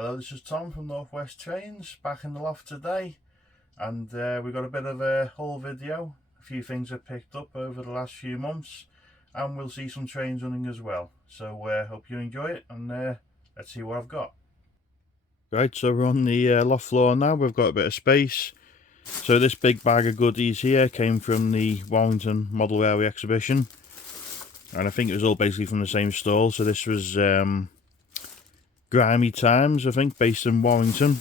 Hello, this is Tom from Northwest Trains, back in the loft today, and we got a bit of a haul video. A few things I've picked up over the last few months, and we'll see some trains running as well. So hope you enjoy it, and let's see what I've got. Right, so we're on the loft floor now. We've got a bit of space. So this big bag of goodies here came from the Warrington Model Railway exhibition, and I think it was all basically from the same stall. So this was Grimy Times, I think, based in Warrington.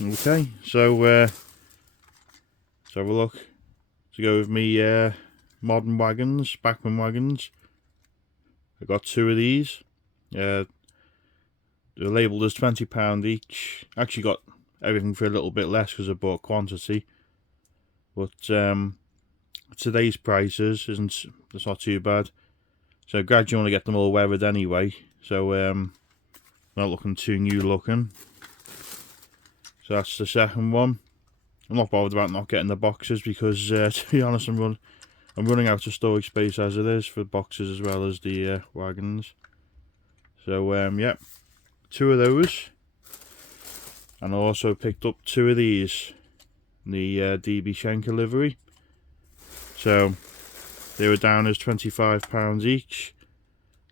Okay, so let's have a look. To go with me modern wagons, Bachmann wagons. I got two of these. They're labelled as £20 each. Actually got everything for a little bit less because I bought quantity. But today's prices it's not too bad. So gradually want to get them all weathered anyway. So not looking too new looking. So that's the second one. I'm not bothered about not getting the boxes because to be honest I'm running out of storage space as it is for boxes as well as the wagons. So yeah, two of those. And I also picked up two of these, the DB Schenker livery. So they were down as £25 each.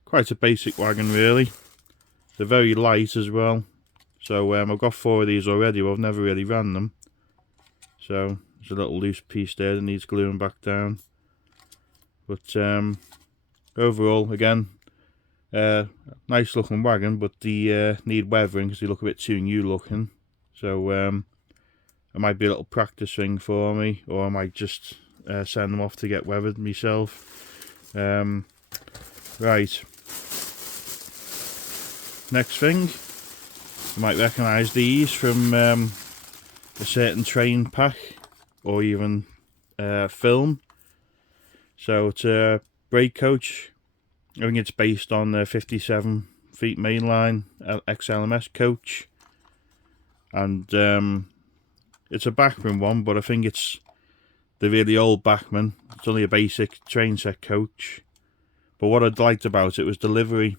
Quite a basic wagon really. They're very light as well. So I've got four of these already, but I've never really ran them. So there's a little loose piece there that needs gluing back down. But overall, again, nice looking wagon, but they need weathering because they look a bit too new looking. So it might be a little practice thing for me, or I might just send them off to get weathered myself. Right. Next thing, you might recognise these from a certain train pack or even film. So it's a brake coach. I think it's based on the 57 feet mainline XLMS coach, and it's a Bachmann one, but I think it's the really old Bachmann. It's only a basic train set coach, but what I liked about it was delivery.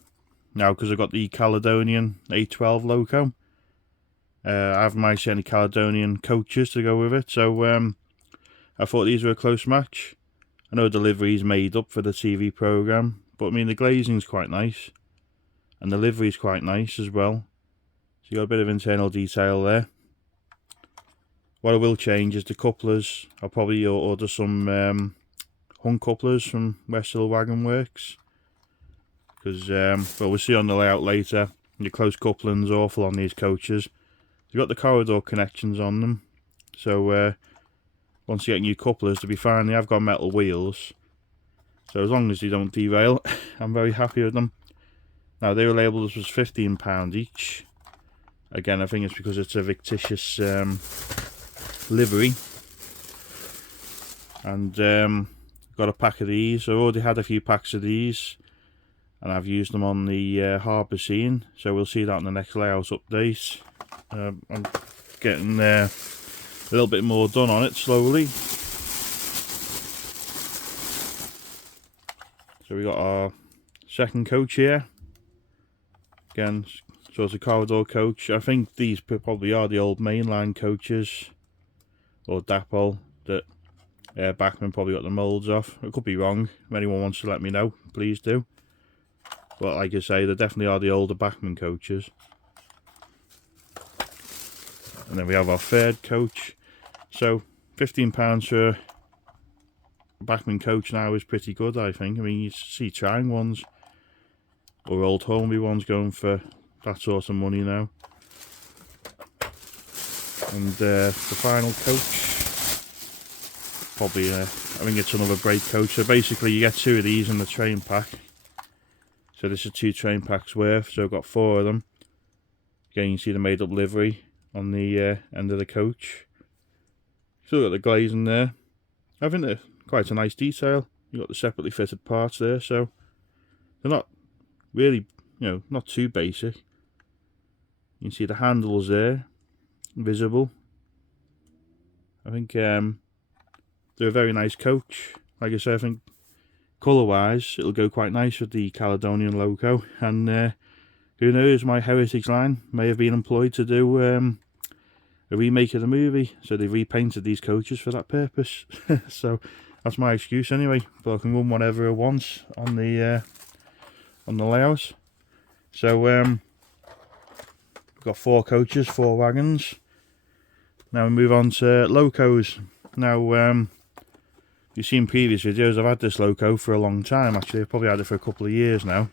Now, because I've got the Caledonian 812 Loco, I haven't managed any Caledonian coaches to go with it, so I thought these were a close match. I know delivery is made up for the TV programme, but I mean the glazing's quite nice, and the livery's quite nice as well. So you got a bit of internal detail there. What I will change is the couplers. I'll probably order some hung couplers from West Hill Wagon Works. Because, well, we'll see on the layout later, the close coupling's awful on these coaches. They've got the corridor connections on them, so once you get new couplers, to be fine. They have got metal wheels, so as long as they don't derail, I'm very happy with them. Now, they were labelled as £15 each. Again, I think it's because it's a fictitious livery. And got a pack of these. I already had a few packs of these, and I've used them on the harbour scene, so we'll see that in the next layout update. I'm getting a little bit more done on it slowly. So we got our second coach here. Again, so it's a corridor coach. I think these probably are the old mainline coaches, or Dapol, that Bachmann probably got the moulds off. I could be wrong. If anyone wants to let me know, please do. But like I say, they definitely are the older Bachmann coaches. And then we have our third coach. So £15 for a Bachmann coach now is pretty good, I think. I mean, you see Trine ones or old Hornby ones going for that sort of money now. And the final coach, probably, I think it's another brake coach. So basically you get two of these in the train pack. So this is 2 train packs worth, so I've got 4 of them. Again, you see the made up livery on the end of the coach. Still got the glazing there. I think they're quite a nice detail. You've got the separately fitted parts there, so they're not really, not too basic. You can see the handles there, visible. I think they're a very nice coach. Like I said, I think colour wise it'll go quite nice with the Caledonian Loco, and who knows, my Heritage line may have been employed to do a remake of the movie, so they repainted these coaches for that purpose. So that's my excuse anyway, but I can run whatever I want on the layout. So we've got 4 coaches, 4 wagons. Now we move on to Locos. Now you've seen previous videos, I've had this Loco for a long time actually. I've probably had it for a couple of years now.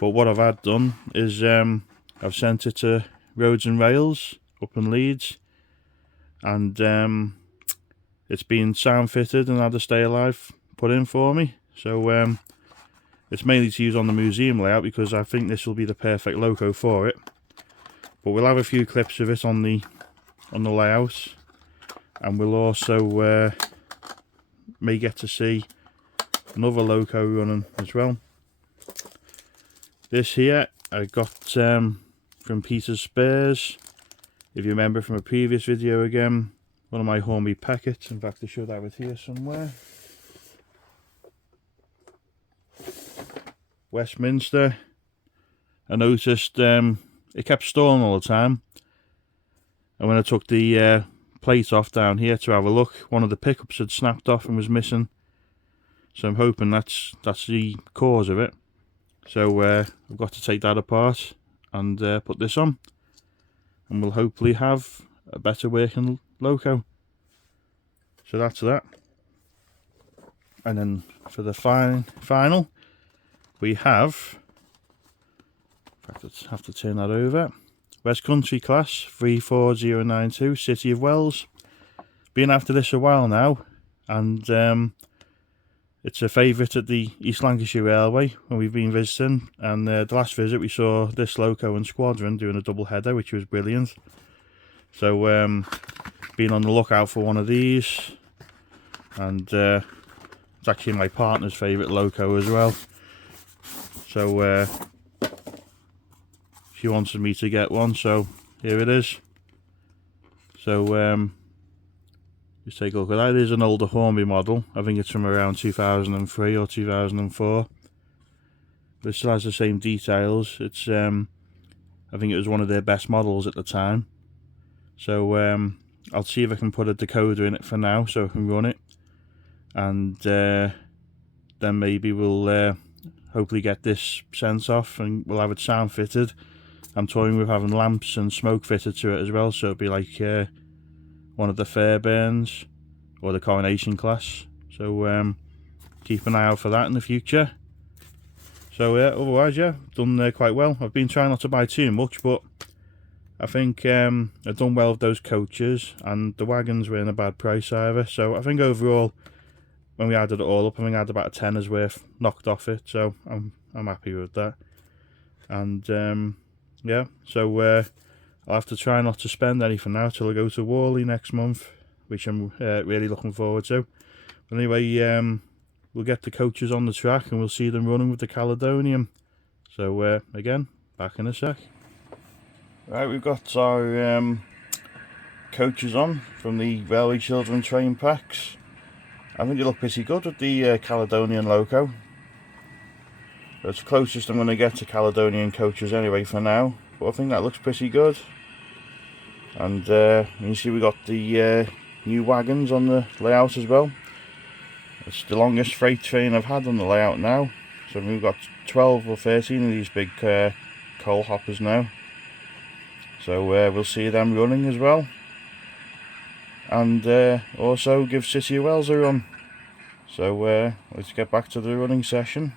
But what I've had done is I've sent it to Roads and Rails up in Leeds, and it's been sound fitted and had a stay alive put in for me. So it's mainly to use on the museum layout because I think this will be the perfect Loco for it. But we'll have a few clips of it on the layout, and we'll also may get to see another Loco running as well. This here I got from Peter's Spares. If you remember from a previous video again, one of my Hornby packets. In fact, I should have it here somewhere. Westminster. I noticed it kept stalling all the time, and when I took the plate off down here to have a look, one of the pickups had snapped off and was missing. So I'm hoping that's the cause of it. So I've got to take that apart and put this on, and we'll hopefully have a better working Loco. So that's that. And then for the final, we have, in fact, I have to turn that over, West Country Class 34092, City of Wells. Been after this a while now, and it's a favourite at the East Lancashire Railway when we've been visiting, and the last visit we saw this Loco and Squadron doing a double header, which was brilliant. So been on the lookout for one of these, and it's actually my partner's favourite Loco as well. So she wanted me to get one, so here it is. So just take a look at that. It is an older Hornby model. I think it's from around 2003 or 2004. But it still has the same details. It's I think it was one of their best models at the time. So I'll see if I can put a decoder in it for now so I can run it. And then maybe we'll hopefully get this sent off and we'll have it sound fitted. I'm toying with having lamps and smoke fitted to it as well, so it'll be like one of the Fairbairns or the Coronation Class. So keep an eye out for that in the future. So otherwise, yeah, done quite well. I've been trying not to buy too much, but I think I've done well with those coaches, and the wagons weren't a bad price either. So I think overall, when we added it all up, I think I had about a tenner's worth knocked off it. So I'm happy with that. And yeah, so I'll have to try not to spend anything now till I go to Worley next month, which I'm really looking forward to. But anyway, we'll get the coaches on the track and we'll see them running with the Caledonian. So again, back in a sec. Right, we've got our coaches on from the Railway Children train packs. I think they look pretty good with the Caledonian Loco. It's the closest I'm going to get to Caledonian coaches anyway for now, but I think that looks pretty good. And you see we got the new wagons on the layout as well. It's the longest freight train I've had on the layout now. So we've got 12 or 13 of these big coal hoppers now. So we'll see them running as well. And also give City of Wells a run. So let's get back to the running session.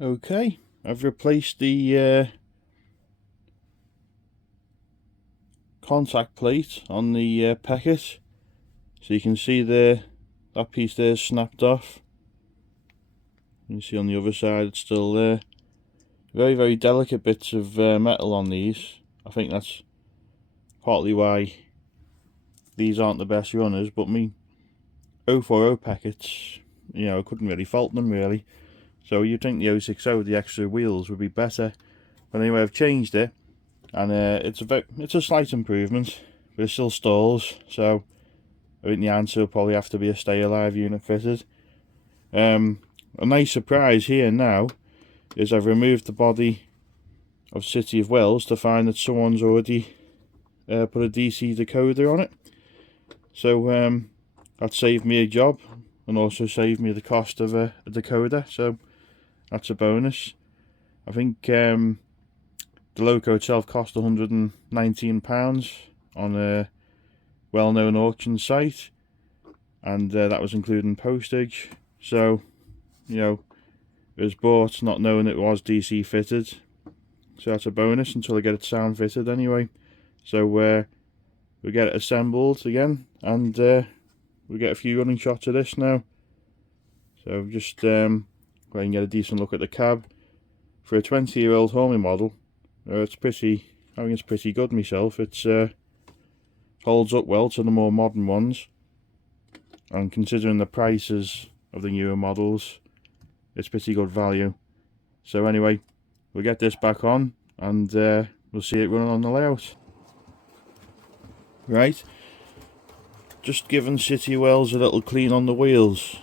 Okay, I've replaced the contact plate on the packet, so you can see there that piece there is snapped off. You can see on the other side it's still there. Very delicate bits of metal on these. I think that's partly why these aren't the best runners, but me 040 packets, you know, I couldn't really fault them really. So you'd think the 060 with the extra wheels would be better, but anyway, I've changed it, and it's a slight improvement, but it still stalls. So I think the answer will probably have to be a stay alive unit fitted. A nice surprise here now is I've removed the body of City of Wells to find that someone's already put a DC decoder on it. So that saved me a job and also saved me the cost of a decoder, so that's a bonus. I think the Loco itself cost £119 on a well-known auction site, and that was including postage. So, you know, it was bought not knowing it was DC fitted, so that's a bonus until I get it sound fitted anyway. So we get it assembled again, and we get a few running shots of this now. So just go ahead and get a decent look at the cab. For a 20-year-old homie model, I think it's pretty good myself. It's holds up well to the more modern ones, and considering the prices of the newer models, it's pretty good value. So anyway, we'll get this back on, and we'll see it running on the layout. Right, just giving City Wells a little clean on the wheels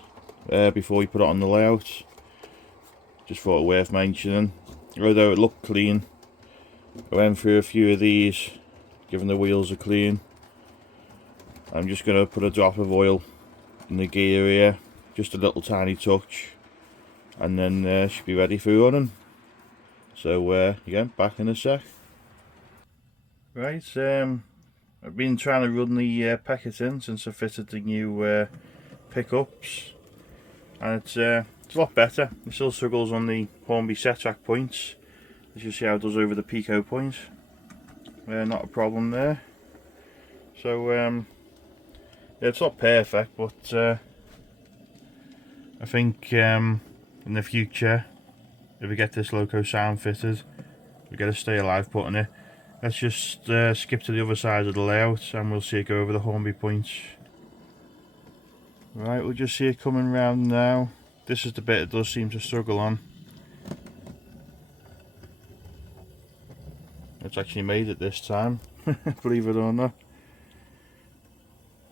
before we put it on the layout. Just thought it worth mentioning. Although it looked clean, I went through a few of these, giving the wheels a clean. I'm just going to put a drop of oil in the gear here, just a little tiny touch, and then should be ready for running. So again, back in a sec. Right, I've been trying to run the packet in since I fitted the new pickups, and it's a lot better. It still struggles on the Hornby set track points, as you see how it does over the Pico point. Not a problem there. So yeah, it's not perfect, but I think in the future, if we get this Loco sound fitted, we get a stay alive put on it. Let's just skip to the other side of the layout and we'll see it go over the Hornby points. Right, we'll just see it coming round now. This is the bit it does seem to struggle on. It's actually made it this time, believe it or not.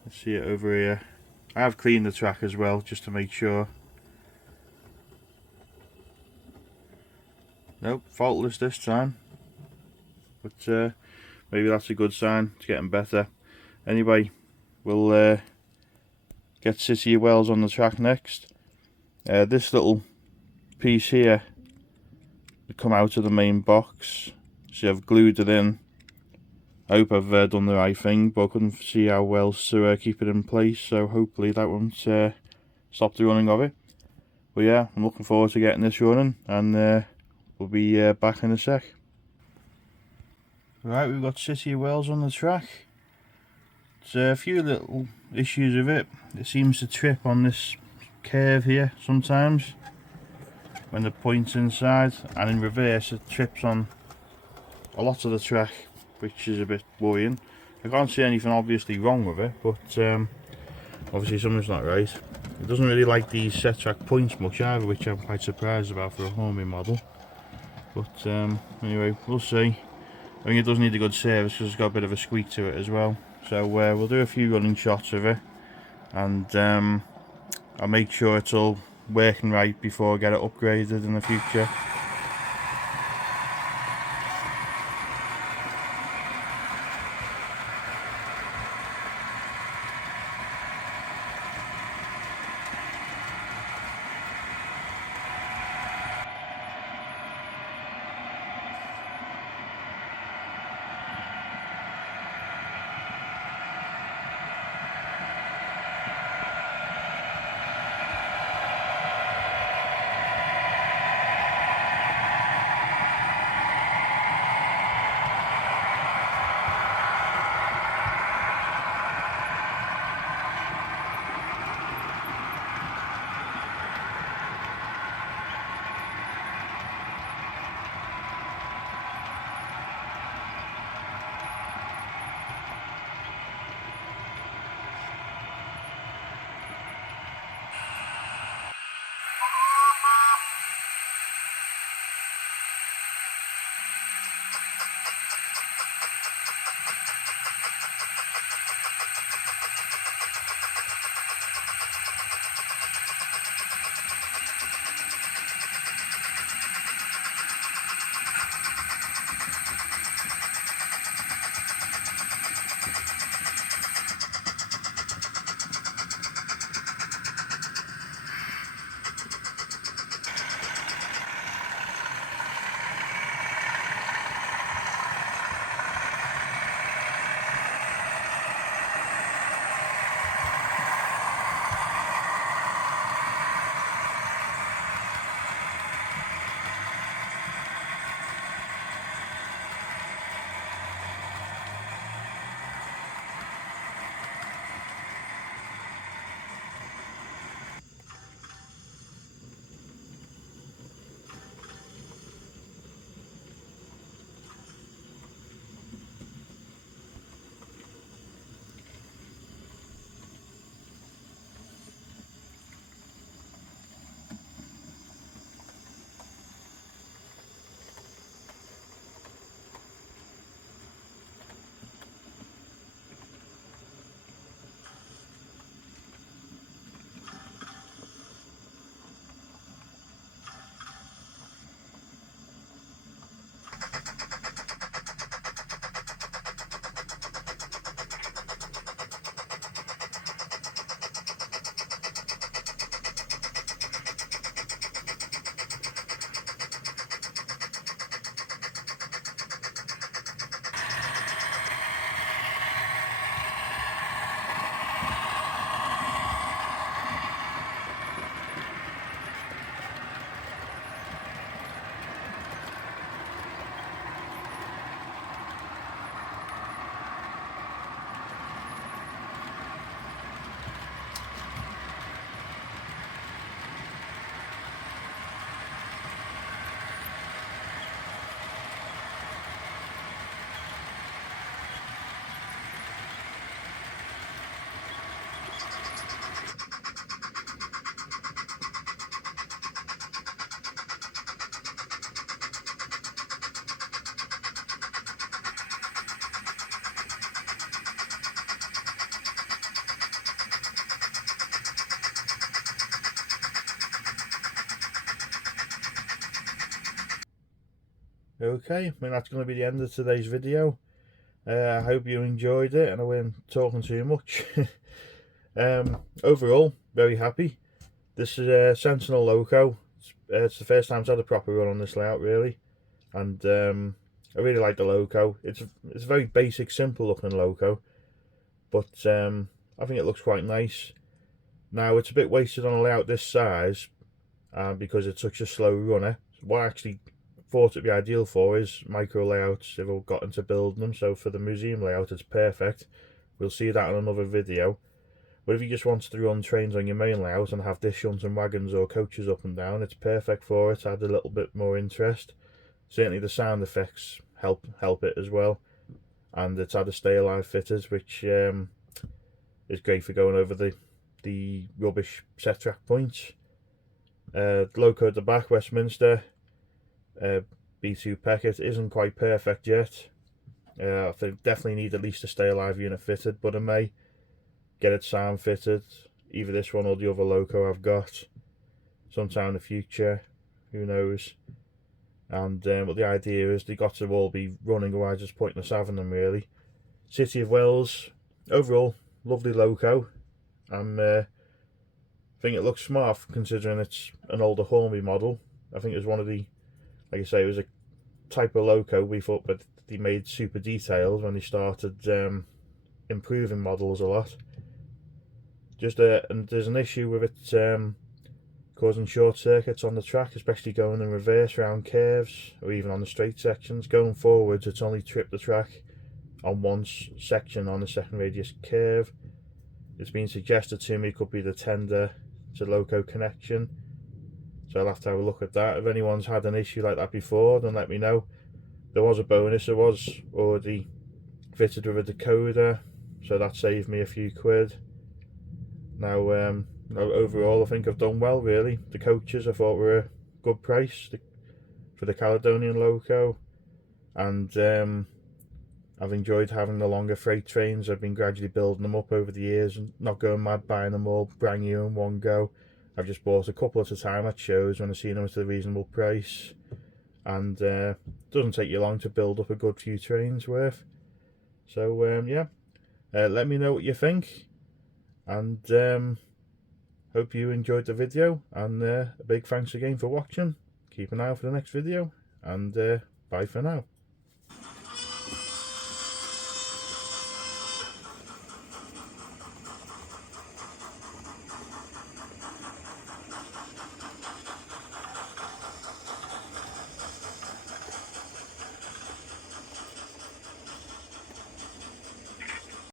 Let's see it over here. I have cleaned the track as well, just to make sure. Nope, faultless this time. But maybe that's a good sign, it's getting better. Anyway, we'll get City of Wells on the track next. This little piece here to come out of the main box. See, I've glued it in. I hope I've done the right thing, but I couldn't see how else to keep it in place, so hopefully that won't stop the running of it. But yeah, I'm looking forward to getting this running, and we'll be back in a sec. Right, we've got City of Wells on the track. There's a few little issues with it. It seems to trip on this curve here sometimes when the point's inside, and in reverse it trips on a lot of the track, which is a bit worrying. I can't see anything obviously wrong with it, but obviously something's not right. It doesn't really like these set track points much either, which I'm quite surprised about for a Hornby model. But anyway, we'll see. I think it does need a good service because it's got a bit of a squeak to it as well. So we'll do a few running shots of it, and I'll make sure it's all working right before I get it upgraded in the future. Okay, I think that's going to be the end of today's video. I hope you enjoyed it and I wasn't talking too much. Overall, very happy. This is a Sentinel Loco. It's the first time I've had a proper run on this layout, really, and I really like the Loco. It's a very basic, simple looking Loco, but I think it looks quite nice. Now it's a bit wasted on a layout this size, because it's such a slow runner. What I actually thought it'd be ideal for is micro layouts if I've got into building them. So for the museum layout, it's perfect. We'll see that in another video. But if you just wanted to run trains on your main layout and have this shunting wagons or coaches up and down, it's perfect for it. Add a little bit more interest. Certainly the sound effects help it as well. And it's had a stay alive fitted, which is great for going over the rubbish set track points. Loco at the back, Westminster. B2 Peckett isn't quite perfect yet. I think definitely need at least a stay alive unit fitted, but I may get it sound fitted, either this one or the other Loco I've got sometime in the future, who knows. And but the idea is they got to all be running, otherwise it's pointless having them, really. City of Wells, overall lovely Loco. I think it looks smart considering it's an older Hornby model. I think it was one of the, like I say, it was a type of Loco we thought, but they made super detailed when they started improving models a lot. Just and there's an issue with it causing short circuits on the track, especially going in reverse around curves or even on the straight sections. Going forwards, it's only tripped the track on one section on the second radius curve. It's been suggested to me it could be the tender to Loco connection, so I'll have to have a look at that. If anyone's had an issue like that before, then let me know. There was a bonus, it was already fitted with a decoder, so that saved me a few quid. Now, overall I think I've done well, really. The coaches I thought were a good price for the Caledonian Loco, and I've enjoyed having the longer freight trains. I've been gradually building them up over the years and not going mad buying them all brand new in one go. I've just bought a couple at a time at shows when I've seen them at a reasonable price, and it doesn't take you long to build up a good few trains worth. So yeah, let me know what you think, and hope you enjoyed the video, and a big thanks again for watching. Keep an eye out for the next video, and bye for now.